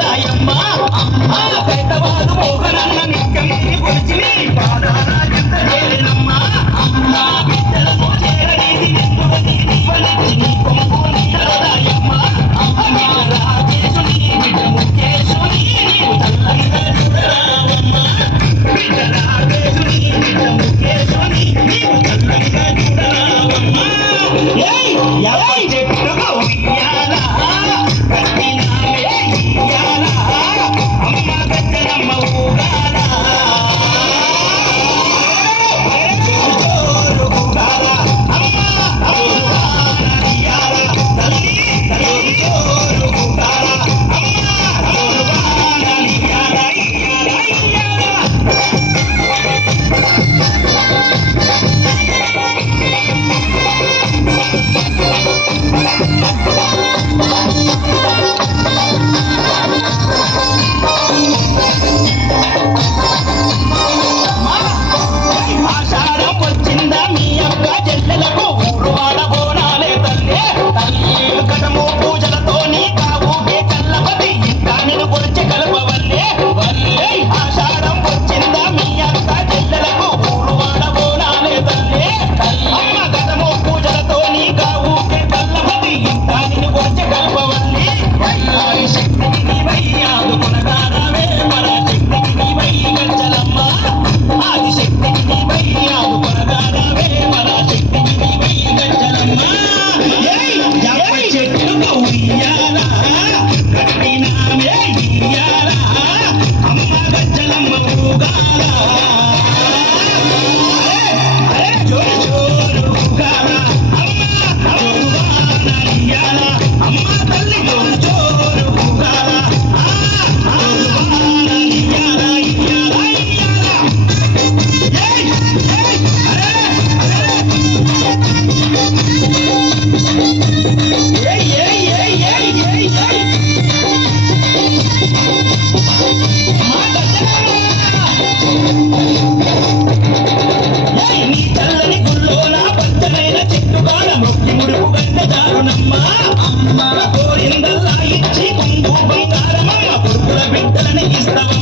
దాయమ్మ అమ్మ పెద్దవాడు మోహనన్న నిక్కని పొలిచి నీ పాదాల చెంత చేరినమ్మ అమ్మ బిడ్డలతో చేరడేది నిన్నుడ దీపలిచ్చి నీ కొమ్ము నీడలో దాయమ్మ అమ్మ రాజేశుని బిడ్డ ముఖేశుని నీవు చల్లగా చూడరావమ్మ బిడ్డ రాజేశుని బిడ్డ ముఖేశుని నీవు చల్లగా చూడరావమ్మ ఏయ్ ఏయ్ చెట్టుగా ఉయ్య Hasta